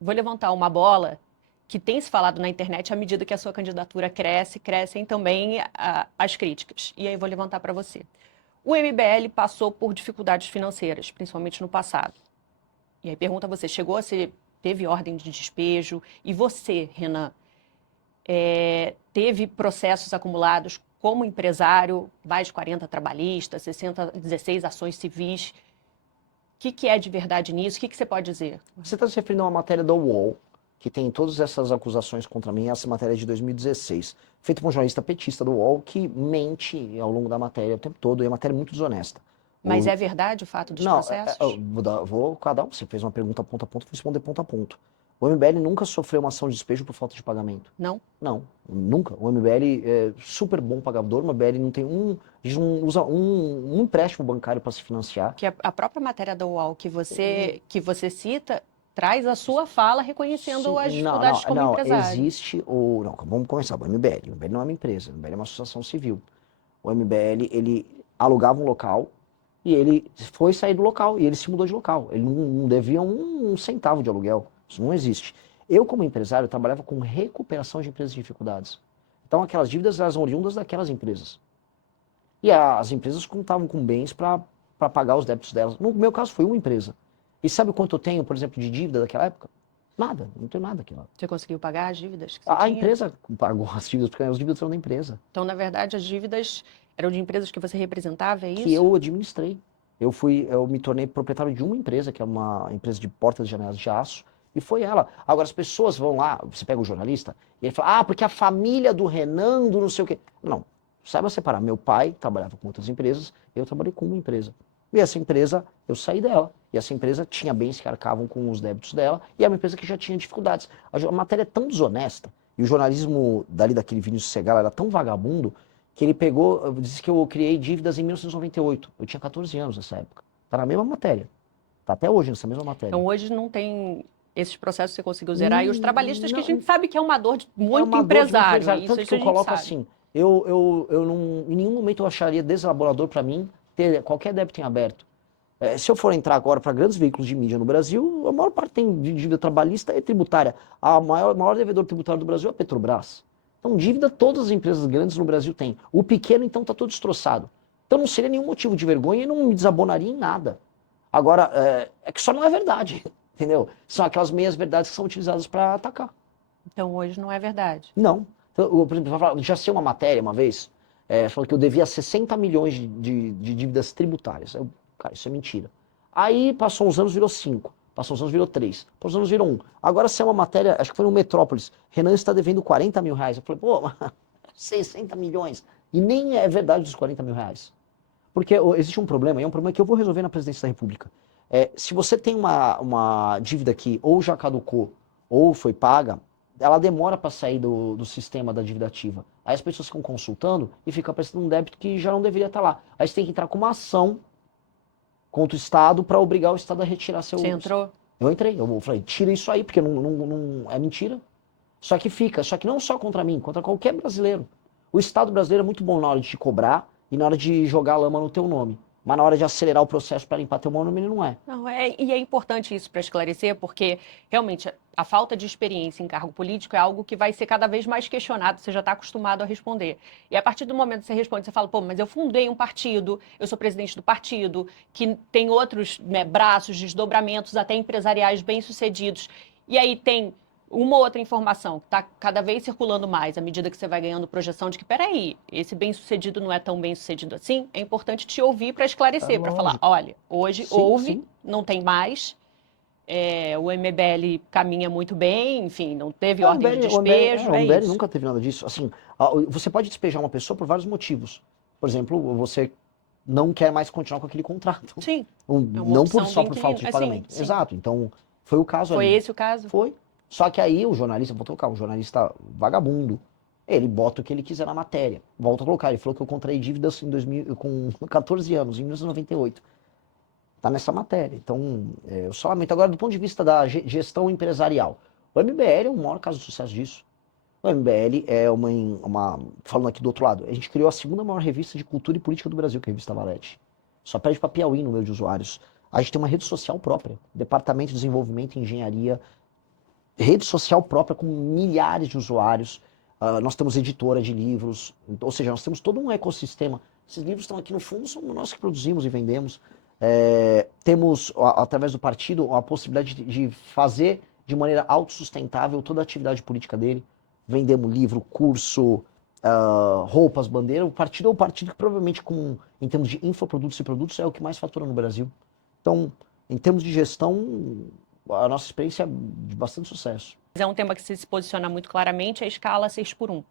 vou levantar uma bola que tem se falado na internet à medida que a sua candidatura cresce, crescem também as críticas. E aí vou levantar para você. O MBL passou por dificuldades financeiras, principalmente no passado. E aí pergunta a você, teve ordem de despejo? E você, Renan, teve processos acumulados como empresário, mais de 40 trabalhistas, 16 ações civis. O que é de verdade nisso? O que você pode dizer? Você está se referindo a uma matéria da UOL, que tem todas essas acusações contra mim, essa matéria é de 2016, feita por um jornalista petista do UOL, que mente ao longo da matéria o tempo todo, e a matéria é muito desonesta. Mas é verdade o fato dos Não, processos? vou cada um, você fez uma pergunta ponto a ponto, vou responder ponto a ponto. O MBL nunca sofreu uma ação de despejo por falta de pagamento. Não? Não, nunca. O MBL é super bom pagador, o MBL não tem a gente não usa um empréstimo bancário para se financiar. Que a própria matéria da UOL que você cita traz a sua fala reconhecendo Sim, as não, dificuldades como empresário. existe o... Não, vamos começar, o MBL não é uma empresa, o MBL é uma associação civil. O MBL, ele alugava um local e ele foi sair do local e ele se mudou de local. Ele não devia um centavo de aluguel, isso não existe. Eu, como empresário, trabalhava com recuperação de empresas em dificuldades. Então, aquelas dívidas eram oriundas daquelas empresas. E as empresas contavam com bens para pagar os débitos delas. No meu caso, foi uma empresa. E sabe quanto eu tenho, por exemplo, de dívida daquela época? Nada, não tenho nada aqui. Você conseguiu pagar as dívidas que você A tinha? empresa pagou as dívidas, porque as dívidas eram da empresa. Então, na verdade, as dívidas eram de empresas que você representava, é Que isso? eu administrei. Eu me tornei proprietário de uma empresa, que é uma empresa de portas e janelas de aço, e foi ela. Agora, as pessoas vão lá, você pega o jornalista, e ele fala, porque a família do Renan, do não sei o quê. Não, saiba separar. Meu pai trabalhava com outras empresas, eu trabalhei com uma empresa. E essa empresa, eu saí dela. E essa empresa tinha bens que arcavam com os débitos dela, e é uma empresa que já tinha dificuldades. A matéria é tão desonesta, e o jornalismo daquele Vinícius Segala era tão vagabundo, que ele pegou, disse que eu criei dívidas em 1998. Eu tinha 14 anos nessa época. Tá na mesma matéria. Tá até hoje nessa mesma matéria. Então, hoje não tem esses processos que você conseguiu zerar. E os trabalhistas que a gente Não, sabe que é uma dor de é muito uma dor de um empresário. empresário. Isso Tanto que a eu gente coloco sabe. assim, eu não, em nenhum momento eu acharia deselaborador para mim ter qualquer débito em aberto. Se eu for entrar agora para grandes veículos de mídia no Brasil, a maior parte tem de dívida trabalhista e tributária. Maior devedor tributário do Brasil é a Petrobras. Então, dívida todas as empresas grandes no Brasil têm. O pequeno, então, está todo destroçado. Então, não seria nenhum motivo de vergonha e não me desabonaria em nada. Agora, é que só não é verdade, entendeu? São aquelas meias verdades que são utilizadas para atacar. Então, hoje não é verdade. Não. Então, por exemplo, já sei uma matéria uma vez, falou que eu devia 60 milhões de dívidas tributárias. Cara, isso é mentira. Aí passou uns anos, virou 5. Passou uns anos, virou 3. Passou uns anos, virou 1. Agora saiu uma matéria, acho que foi no Metrópolis. Renan está devendo 40 mil reais. Eu falei, pô, 60 milhões. E nem é verdade dos 40 mil reais. Porque existe um problema, e é um problema que eu vou resolver na presidência da República. Se você tem uma dívida que ou já caducou ou foi paga, ela demora para sair do sistema da dívida ativa. Aí as pessoas ficam consultando e ficam aparecendo um débito que já não deveria estar lá. Aí você tem que entrar com uma ação contra o Estado para obrigar o Estado a retirar seu... Você entrou? Eu entrei, eu falei, tira isso aí, porque não é mentira. Só que não só contra mim, contra qualquer brasileiro. O Estado brasileiro é muito bom na hora de te cobrar e na hora de jogar lama no teu nome. Mas na hora de acelerar o processo para limpar teu nome, ele não é. Não, e é importante isso para esclarecer, porque realmente a falta de experiência em cargo político é algo que vai ser cada vez mais questionado, você já está acostumado a responder. E a partir do momento que você responde, você fala, pô, mas eu fundei um partido, eu sou presidente do partido, que tem outros, né, braços, desdobramentos, até empresariais bem-sucedidos. E aí tem uma outra informação que está cada vez circulando mais à medida que você vai ganhando projeção de que, peraí, esse bem-sucedido não é tão bem-sucedido assim, é importante te ouvir para esclarecer, para falar, olha, hoje Sim, houve, sim. não tem mais, o MBL caminha muito bem, enfim, não teve O ordem de MBL, o MBL, despejo, o é MBL isso. nunca teve nada disso. Assim, você pode despejar uma pessoa por vários motivos. Por exemplo, você não quer mais continuar com aquele contrato. Sim, é uma Não opção do só por falta inquilino, de sim, pagamento. sim. Exato. Então, foi o caso Foi ali. esse o caso? Foi. Só que aí o jornalista, vou colocar, um jornalista vagabundo, ele bota o que ele quiser na matéria. Volta a colocar. Ele falou que eu contraí dívidas em 2000, com 14 anos, em 1998. Tá nessa matéria. Então, eu só lamento. Agora, do ponto de vista da gestão empresarial, o MBL é o maior caso de sucesso disso. O MBL é falando aqui do outro lado, a gente criou a segunda maior revista de cultura e política do Brasil, que é a revista Valete. Só perde para Piauí no número de usuários. A gente tem uma rede social própria, Departamento de Desenvolvimento e Engenharia. rede social própria com milhares de usuários. Nós temos editora de livros, ou seja, nós temos todo um ecossistema. Esses livros estão aqui no fundo, somos nós que produzimos e vendemos. Temos, através do partido, a possibilidade de fazer de maneira autossustentável toda a atividade política dele. Vendemos livro, curso, roupas, bandeira. O partido é o partido que provavelmente, em termos de infoprodutos e produtos, é o que mais fatura no Brasil. Então, em termos de gestão, a nossa experiência é de bastante sucesso. É um tema que se posiciona muito claramente, é a escala 6x1.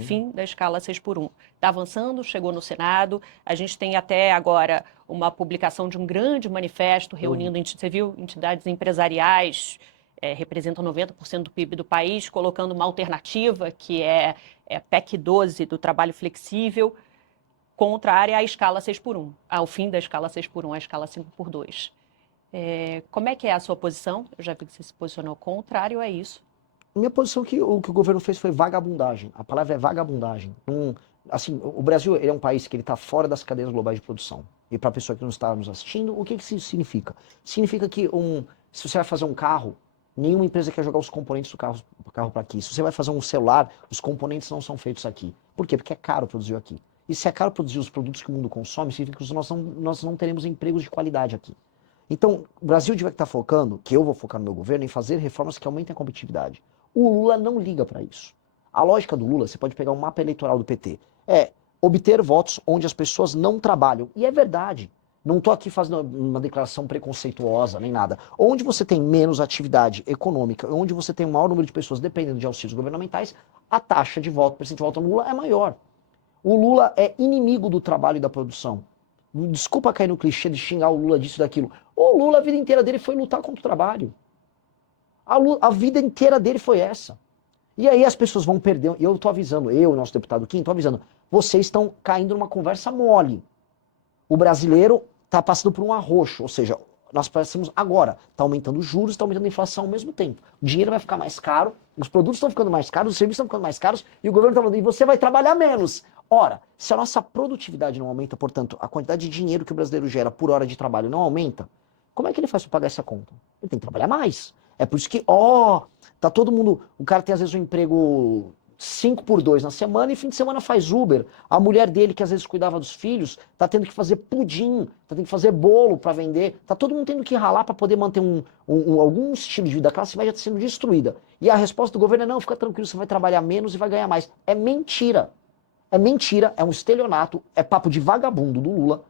Fim da escala 6x1. Está avançando, chegou no Senado. A gente tem até agora uma publicação de um grande manifesto reunindo, você viu, entidades empresariais, representam 90% do PIB do país, colocando uma alternativa que é PEC 12 do trabalho flexível, contrária à escala 6x1, ao fim da escala 6x1, à escala 5x2. Como é que é a sua posição? Eu já vi que você se posicionou contrário a isso. Minha posição é que o que o governo fez foi vagabundagem. A palavra é vagabundagem. Assim, o Brasil ele é um país que está fora das cadeias globais de produção. E para a pessoa que não está nos assistindo, o que isso significa? Significa que se você vai fazer um carro, nenhuma empresa quer jogar os componentes do carro para aqui. Se você vai fazer um celular, os componentes não são feitos aqui. Por quê? Porque é caro produzir aqui. E se é caro produzir os produtos que o mundo consome, significa que nós não teremos empregos de qualidade aqui. Então, o Brasil devia estar focando, que eu vou focar no meu governo, em fazer reformas que aumentem a competitividade. O Lula não liga para isso. A lógica do Lula, você pode pegar um mapa eleitoral do PT, é obter votos onde as pessoas não trabalham. E é verdade. Não estou aqui fazendo uma declaração preconceituosa, nem nada. Onde você tem menos atividade econômica, onde você tem um maior número de pessoas dependendo de auxílios governamentais, a taxa de voto, percentual de voto no Lula é maior. O Lula é inimigo do trabalho e da produção. Desculpa cair no clichê de xingar o Lula disso e daquilo. O Lula, a vida inteira dele foi lutar contra o trabalho. A vida inteira dele foi essa. E aí as pessoas vão perder. Eu estou avisando, eu, nosso deputado Kim, estou avisando. Vocês estão caindo numa conversa mole. O brasileiro está passando por um arroxo. Ou seja, nós passamos agora. Está aumentando os juros, está aumentando a inflação ao mesmo tempo. O dinheiro vai ficar mais caro, os produtos estão ficando mais caros, os serviços estão ficando mais caros, e o governo está falando, e você vai trabalhar menos. Ora, se a nossa produtividade não aumenta, portanto, a quantidade de dinheiro que o brasileiro gera por hora de trabalho não aumenta, como é que ele faz para pagar essa conta? Ele tem que trabalhar mais. É por isso que, tá todo mundo, o cara tem às vezes um emprego 5x2 na semana e fim de semana faz Uber. A mulher dele, que às vezes cuidava dos filhos, tá tendo que fazer pudim, tá tendo que fazer bolo para vender, tá todo mundo tendo que ralar para poder manter algum estilo de vida. A classe média está sendo destruída. E a resposta do governo é, não, fica tranquilo, você vai trabalhar menos e vai ganhar mais. É mentira. É mentira, é um estelionato, é papo de vagabundo do Lula.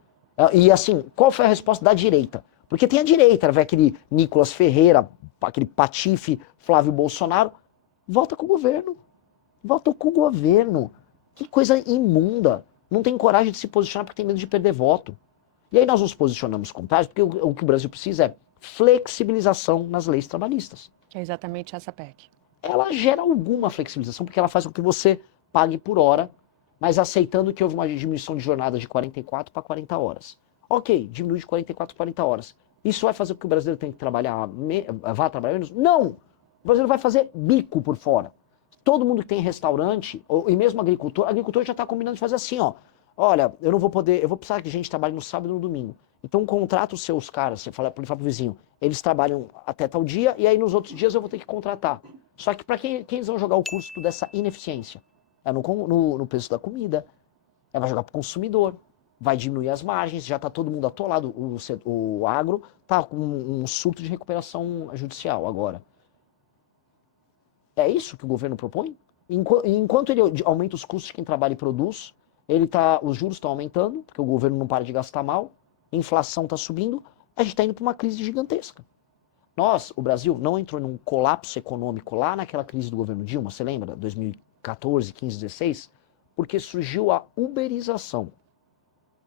E assim, qual foi a resposta da direita? Porque tem a direita, vai aquele Nicolas Ferreira, aquele patife Flávio Bolsonaro, volta com o governo. Volta com o governo. Que coisa imunda. Não tem coragem de se posicionar porque tem medo de perder voto. E aí nós nos posicionamos contrários porque o que o Brasil precisa é flexibilização nas leis trabalhistas. Que é exatamente essa PEC. Ela gera alguma flexibilização porque ela faz com que você pague por hora, mas aceitando que houve uma diminuição de jornada de 44 para 40 horas. Ok, diminui de 44 para 40 horas. Isso vai fazer com que o brasileiro tenha que trabalhar, vá trabalhar menos? Não! O brasileiro vai fazer bico por fora. Todo mundo que tem restaurante, e mesmo agricultor já está combinando de fazer assim, ó. Olha, eu não vou poder, eu vou precisar que a gente trabalhe no sábado e no domingo. Então contrata os seus caras, você fala pro vizinho, eles trabalham até tal dia e aí nos outros dias eu vou ter que contratar. Só que para quem eles vão jogar o custo dessa ineficiência? É no preço da comida, vai jogar para o consumidor, vai diminuir as margens, já está todo mundo atolado, o agro está com um surto de recuperação judicial agora. É isso que o governo propõe? Enquanto ele aumenta os custos de quem trabalha e produz, os juros estão aumentando, porque o governo não para de gastar mal, a inflação está subindo, a gente está indo para uma crise gigantesca. O Brasil, não entrou num colapso econômico lá naquela crise do governo Dilma, você lembra? 2014, 15, 16? Porque surgiu a uberização.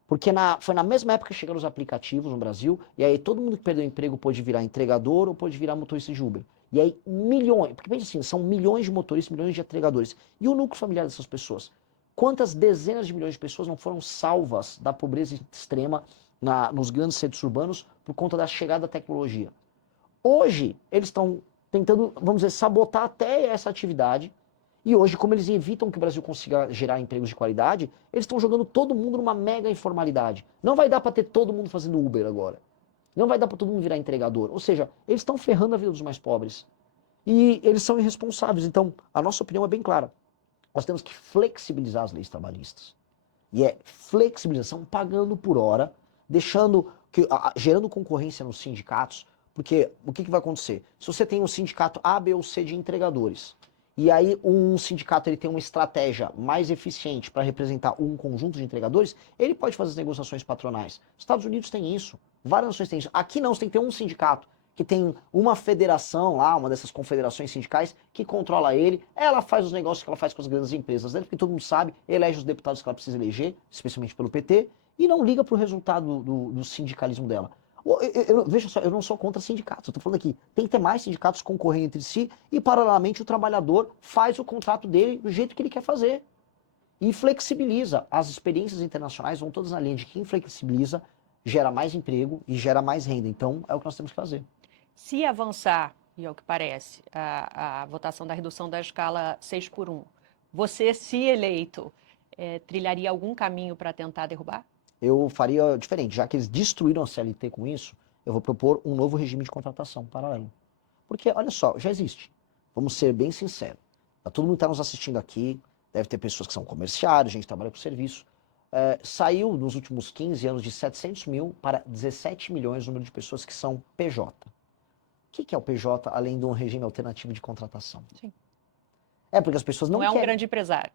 Porque foi na mesma época que chegaram os aplicativos no Brasil, e aí todo mundo que perdeu o emprego pôde virar entregador ou pôde virar motorista de Uber. E aí milhões, porque pensa assim, são milhões de motoristas, milhões de entregadores. E o núcleo familiar dessas pessoas? Quantas dezenas de milhões de pessoas não foram salvas da pobreza extrema nos grandes centros urbanos por conta da chegada da tecnologia? Hoje, eles estão tentando, vamos dizer, sabotar até essa atividade. E hoje, como eles evitam que o Brasil consiga gerar empregos de qualidade, eles estão jogando todo mundo numa mega informalidade. Não vai dar para ter todo mundo fazendo Uber agora. Não vai dar para todo mundo virar entregador. Ou seja, eles estão ferrando a vida dos mais pobres. E eles são irresponsáveis. Então, a nossa opinião é bem clara. Nós temos que flexibilizar as leis trabalhistas. E é flexibilização pagando por hora, deixando gerando concorrência nos sindicatos, porque o que vai acontecer? Se você tem um sindicato A, B ou C de entregadores, e aí um sindicato ele tem uma estratégia mais eficiente para representar um conjunto de entregadores, ele pode fazer as negociações patronais. Os Estados Unidos tem isso, várias nações têm isso. Aqui não, você tem que ter um sindicato que tem uma federação lá, uma dessas confederações sindicais, que controla ele, ela faz os negócios que ela faz com as grandes empresas dela, porque todo mundo sabe, elege os deputados que ela precisa eleger, especialmente pelo PT, e não liga para o resultado do sindicalismo dela. Veja só, eu não sou contra sindicatos, eu estou falando aqui, tem que ter mais sindicatos concorrendo entre si, e paralelamente o trabalhador faz o contrato dele do jeito que ele quer fazer. E flexibiliza. As experiências internacionais vão todas na linha de quem flexibiliza, gera mais emprego e gera mais renda. Então, é o que nós temos que fazer. Se avançar, e é o que parece, a votação da redução da escala 6x1, você, se eleito, trilharia algum caminho para tentar derrubar? Eu faria diferente. Já que eles destruíram a CLT com isso, eu vou propor um novo regime de contratação paralelo. Porque, olha só, já existe. Vamos ser bem sinceros. Todo mundo que está nos assistindo aqui, deve ter pessoas que são comerciários, gente que trabalha com serviço. Saiu nos últimos 15 anos de 700 mil para 17 milhões o número de pessoas que são PJ. O que é o PJ, além de um regime alternativo de contratação? Sim. É porque as pessoas não Não é querem. um grande empresário.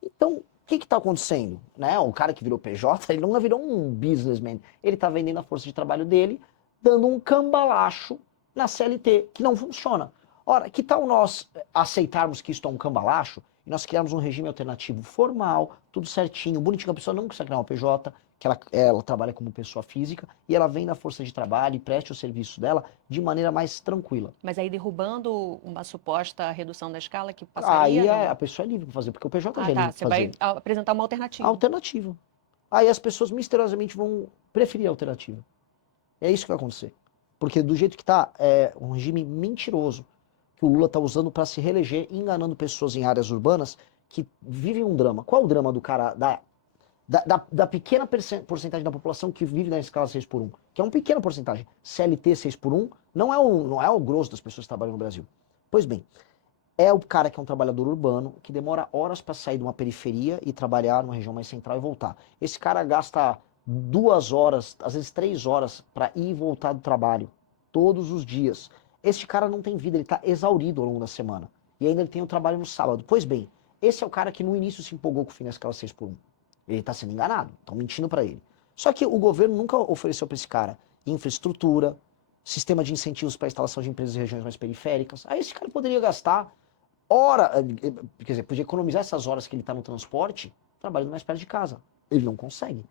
Então, o que está acontecendo? Né? O cara que virou PJ, ele não virou um businessman. Ele está vendendo a força de trabalho dele, dando um cambalacho na CLT, que não funciona. Ora, que tal nós aceitarmos que isto é um cambalacho e nós criarmos um regime alternativo formal, tudo certinho, bonitinho, a pessoa não precisa criar uma PJ, que ela trabalha como pessoa física e ela vem na força de trabalho e preste o serviço dela de maneira mais tranquila. Mas aí derrubando uma suposta redução da escala que passaria, Aí não? A pessoa é livre para fazer, porque o PJ já é Tá. livre Você para vai fazer. apresentar uma alternativa. Alternativa. Aí as pessoas misteriosamente vão preferir a alternativa. É isso que vai acontecer. Porque do jeito que está, é um regime mentiroso que o Lula está usando para se reeleger, enganando pessoas em áreas urbanas que vivem um drama. Qual é o drama do cara, da pequena porcentagem da população que vive na escala 6x1? Que é uma pequena porcentagem. CLT 6x1 não é o grosso das pessoas que trabalham no Brasil. Pois bem, é o cara que é um trabalhador urbano, que demora horas para sair de uma periferia e trabalhar numa região mais central e voltar. Esse cara gasta 2 horas, às vezes 3 horas, para ir e voltar do trabalho, todos os dias. Este cara não tem vida, ele está exaurido ao longo da semana. E ainda ele tem o trabalho no sábado. Pois bem, esse é o cara que no início se empolgou com o fim da escala 6x1. Ele está sendo enganado, estão mentindo para ele. Só que o governo nunca ofereceu para esse cara infraestrutura, sistema de incentivos para a instalação de empresas em regiões mais periféricas. Aí esse cara poderia gastar quer dizer, podia economizar essas horas que ele está no transporte, trabalhando mais perto de casa. Ele não consegue.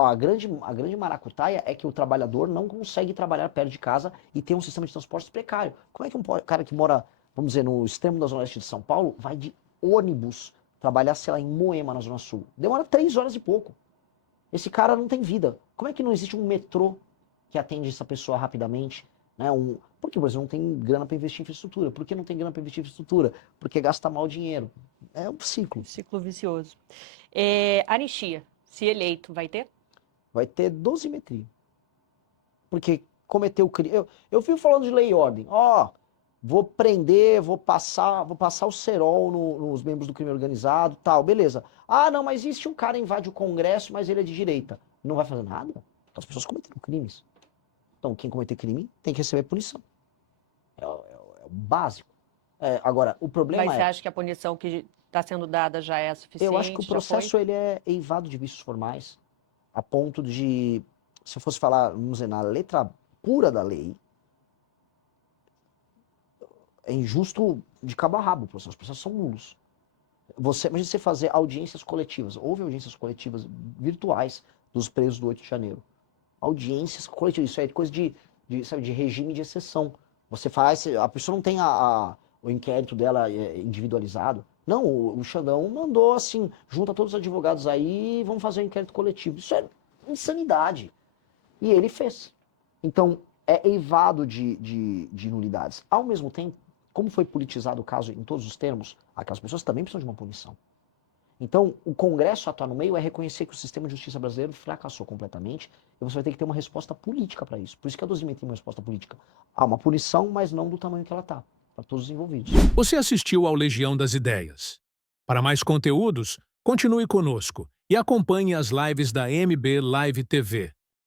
A grande maracutaia é que o trabalhador não consegue trabalhar perto de casa e tem um sistema de transportes precário. Como é que um cara que mora, vamos dizer, no extremo da Zona Oeste de São Paulo, vai de ônibus trabalhar, sei lá, em Moema, na Zona Sul? Demora 3 horas e pouco. Esse cara não tem vida. Como é que não existe um metrô que atende essa pessoa rapidamente? Né? Por que o Brasil não tem grana para investir em infraestrutura? Por que não tem grana para investir em infraestrutura? Porque gasta mal dinheiro. É um ciclo. Ciclo vicioso. Anistia, se eleito, vai ter? Vai ter dosimetria. Porque cometeu crime. Eu vivo falando de lei e ordem. Vou prender, vou passar o cerol nos membros do crime organizado, tal, beleza. Não, mas e se um cara invade o Congresso, mas ele é de direita? Não vai fazer nada? As pessoas cometeram crimes. Então, quem cometer crime tem que receber punição. É o básico. Agora, o problema Mas você acha que a punição que está sendo dada já é suficiente? eu acho que o processo ele é eivado de vícios formais, a ponto de, se eu fosse falar, vamos dizer, na letra pura da lei, é injusto de cabo a rabo, os processos são nulos. Imagina você fazer audiências coletivas. Houve audiências coletivas virtuais dos presos do 8 de janeiro. Audiências coletivas, isso é coisa sabe, de regime de exceção. Você faz, a pessoa não tem o inquérito dela individualizado. Não, o Xandão mandou assim, junta todos os advogados aí e vamos fazer um inquérito coletivo. Isso é insanidade. E ele fez. Então, é eivado de nulidades. Ao mesmo tempo, como foi politizado o caso em todos os termos, aquelas pessoas também precisam de uma punição. Então, o Congresso atuar no meio é reconhecer que o sistema de justiça brasileiro fracassou completamente e você vai ter que ter uma resposta política para isso. Por isso que a 12.000 tem uma resposta política. Há uma punição, mas não do tamanho que ela está, para todos os envolvidos. Você assistiu ao Legião das Ideias. Para mais conteúdos, continue conosco e acompanhe as lives da MB Live TV.